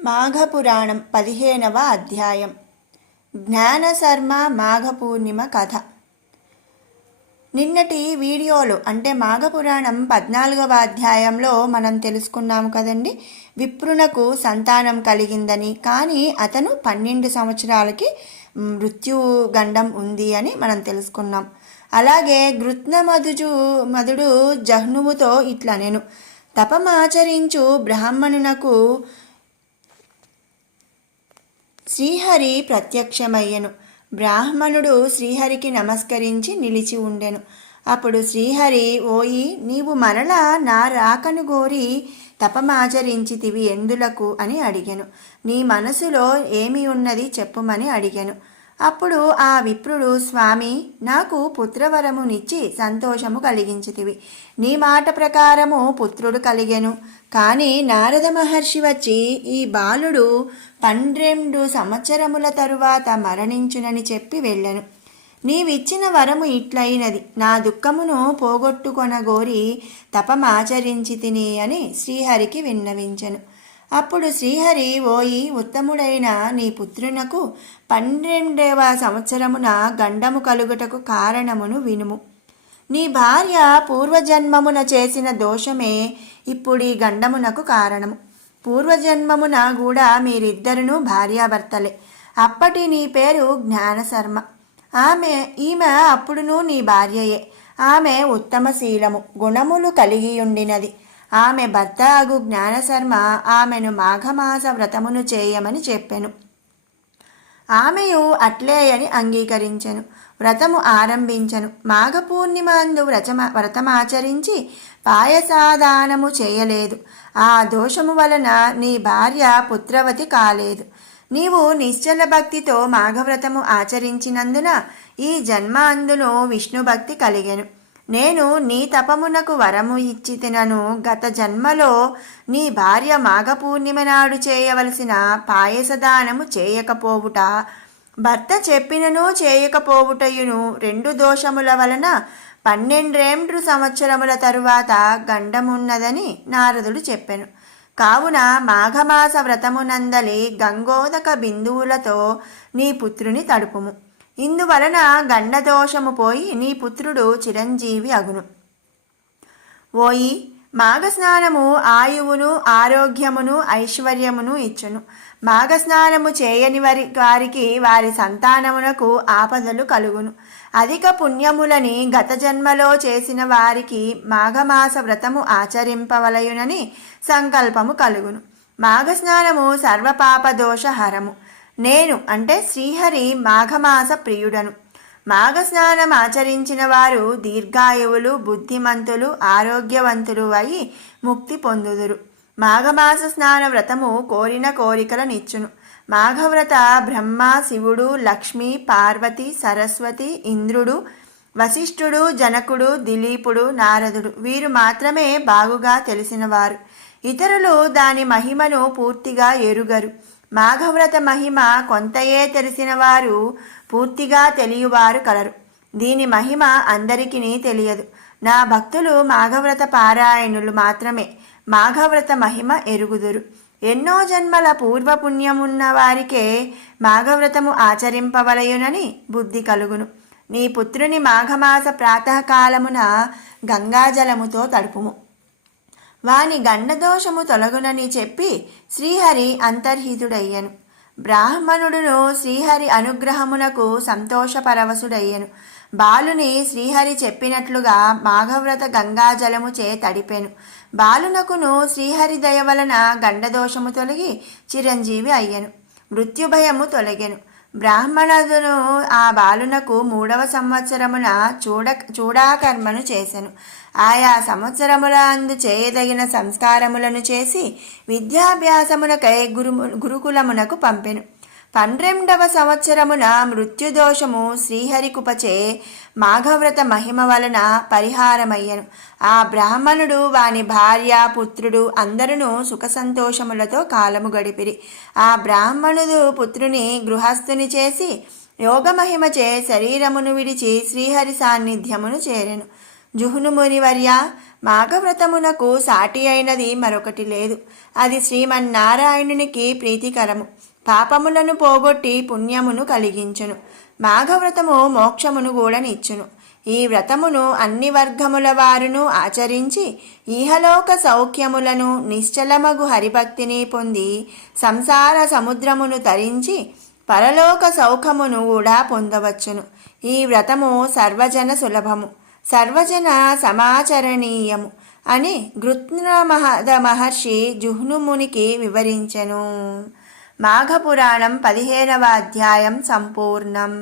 మాఘపురాణం 15వ అధ్యాయం. జ్ఞానశర్మ మాఘపూర్ణిమ కథ. నిన్నటి వీడియోలో అంటే మాఘపురాణం 14వ అధ్యాయంలో మనం తెలుసుకున్నాము కదండి. విప్రునకు సంతానం కలిగిందని, కానీ అతను 12 సంవత్సరాలకి మృత్యుగండం ఉంది అని మనం తెలుసుకున్నాం. అలాగే మధుడు జహ్నువుతో ఇట్లా నేను తపమాచరించు బ్రాహ్మణునకు శ్రీహరి ప్రత్యక్షమయ్యెను. బ్రాహ్మణుడు శ్రీహరికి నమస్కరించి నిలిచి ఉండెను. అప్పుడు శ్రీహరి, ఓయి, నీవు మరలా నా రాకను గోరి తపమాచరించితివి ఎందులకు అని అడిగెను. నీ మనసులో ఏమి ఉన్నది చెప్పుమని అడిగెను. అప్పుడు ఆ విప్రుడు, స్వామి, నాకు పుత్రవరమునిచ్చి సంతోషము కలిగించితివి. నీ మాట ప్రకారము పుత్రుడు కలిగెను. కానీ నారద మహర్షి వచ్చి ఈ బాలుడు 12 సంవత్సరముల తరువాత మరణించునని చెప్పి వెళ్ళెను. నీవిచ్చిన వరము ఇట్లయినది, నా దుఃఖమును పోగొట్టుకొనగోరి తపమాచరించి తిని అని శ్రీహరికి విన్నవించెను. అప్పుడు శ్రీహరి, ఓయి, ఉత్తముడైన నీ పుత్రునకు 12వ సంవత్సరమున గండము కలుగుటకు కారణమును వినుము. నీ భార్య పూర్వజన్మమున చేసిన దోషమే ఇప్పుడు ఈ గండమునకు కారణము. పూర్వజన్మమున కూడా మీరిద్దరును భార్యాభర్తలే. అప్పటి నీ పేరు జ్ఞానశర్మ. ఈమె అప్పుడును నీ భార్యయే. ఆమె ఉత్తమశీలము గుణములు కలిగియుండినది. ఆమె భర్త అగు జ్ఞానశర్మ ఆమెను మాఘమాస వ్రతమును చేయమని చెప్పెను. ఆమెయు అట్లే అని అంగీకరించెను. వ్రతము ఆరంభించెను. మాఘపూర్ణిమ అందు వ్రతమాచరించి పాయసాదానము చేయలేదు. ఆ దోషము వలన నీ భార్య పుత్రవతి కాలేదు. నీవు నిశ్చల భక్తితో మాఘవ్రతము ఆచరించినందున ఈ జన్మ అందును విష్ణుభక్తి కలిగెను. నేను నీ తపమునకు వరము ఇచ్చి తినను. గత జన్మలో నీ భార్య మాఘపూర్ణిమ నాడు చేయవలసిన పాయసదానము చేయకపోవుట, భర్త చెప్పినను చేయకపోవుటయును 2 దోషముల వలన 12 సంవత్సరముల తరువాత గండమున్నదని నారదుడు చెప్పెను. కావున మాఘమాస వ్రతమునందలి గంగోదక బిందువులతో నీ పుత్రుని తడుపుము. ఇందువలన గండదోషము పోయి నీ పుత్రుడు చిరంజీవి అగును. ఓయి, మాఘస్నానము ఆయువును ఆరోగ్యమును ఐశ్వర్యమును ఇచ్చును. మాఘస్నానము చేయని వారికి వారి సంతానమునకు ఆపదలు కలుగును. అధిక పుణ్యములని గత జన్మలో చేసిన వారికి మాఘమాస వ్రతము ఆచరింపవలయునని సంకల్పము కలుగును. మాఘస్నానము సర్వపాపదోషహరము. నేను అంటే శ్రీహరి మాఘమాస ప్రియుడను. మాఘస్నానం ఆచరించిన వారు దీర్ఘాయువులు, బుద్ధిమంతులు, ఆరోగ్యవంతులు అయి ముక్తి పొందుదురు. మాఘమాస స్నాన వ్రతము కోరిన కోరికలనిచ్చును. మాఘవ్రత బ్రహ్మ, శివుడు, లక్ష్మి, పార్వతి, సరస్వతి, ఇంద్రుడు, వశిష్ఠుడు, జనకుడు, దిలీపుడు, నారదుడు వీరు మాత్రమే బాగుగా తెలిసినవారు. ఇతరులు దాని మహిమను పూర్తిగా ఎరుగరు. మాఘవ్రత మహిమ కొంతయే తెలిసిన వారు, పూర్తిగా తెలియవారు కలరు. దీని మహిమ అందరికీ తెలియదు. నా భక్తులు మాఘవ్రత పారాయణులు మాత్రమే మాఘవ్రత మహిమ ఎరుగుదురు. ఎన్నో జన్మల పూర్వపుణ్యమున్న వారికే మాఘవ్రతము ఆచరింపవలయునని బుద్ధి కలుగును. నీ పుత్రుని మాఘమాస ప్రాతకాలమున గంగాజలముతో తడుపుము. వాని గండదోషము తొలగునని చెప్పి శ్రీహరి అంతర్హితుడయ్యను. బ్రాహ్మణుడును శ్రీహరి అనుగ్రహమునకు సంతోషపరవశుడయ్యను. బాలుని శ్రీహరి చెప్పినట్లుగా మాఘవ్రత గంగాజలము చే తడిపెను. బాలునకును శ్రీహరి దయ వలన గండదోషము తొలగి చిరంజీవి అయ్యను. మృత్యుభయము తొలగెను. బ్రాహ్మణుడును ఆ బాలునకు 3వ సంవత్సరమున చూడాకర్మను చేసెను. ఆయా సంవత్సరముల అందు చేయదగిన సంస్కారములను చేసి విద్యాభ్యాసమునకై గురుకులమునకు పంపెను. 12వ సంవత్సరమున మృత్యుదోషము శ్రీహరికుపచే మాఘవ్రత మహిమ వలన పరిహారమయ్యను. ఆ బ్రాహ్మణుడు, వాని భార్య, పుత్రుడు అందరూ సుఖ సంతోషములతో కాలము గడిపిరి. ఆ బ్రాహ్మణుడు పుత్రుని గృహస్థుని చేసి యోగమహిమచే శరీరమును విడిచి శ్రీహరి సాన్నిధ్యమును చేరెను. జుహ్నుమునివర్య, మాఘవ్రతమునకు సాటి అయినది మరొకటి లేదు. అది శ్రీమన్నారాయణునికి ప్రీతికరము, పాపములను పోగొట్టి పుణ్యమును కలిగించును. మాఘవ్రతము మోక్షమును కూడానిచ్చును. ఈ వ్రతమును అన్ని వర్గముల వారును ఆచరించి ఈహలోక సౌఖ్యములను నిశ్చలమగు హరిభక్తిని పొంది సంసార సముద్రమును తరించి పరలోక సౌఖ్యమును కూడా పొందవచ్చును. ఈ వ్రతము సర్వజన సులభము, సర్వజన సమాచరణీయము అని గృత్నమహద మహర్షి జుహ్నుమునికి వివరించెను. మాఘపురాణం 15వ అధ్యాయం సంపూర్ణం.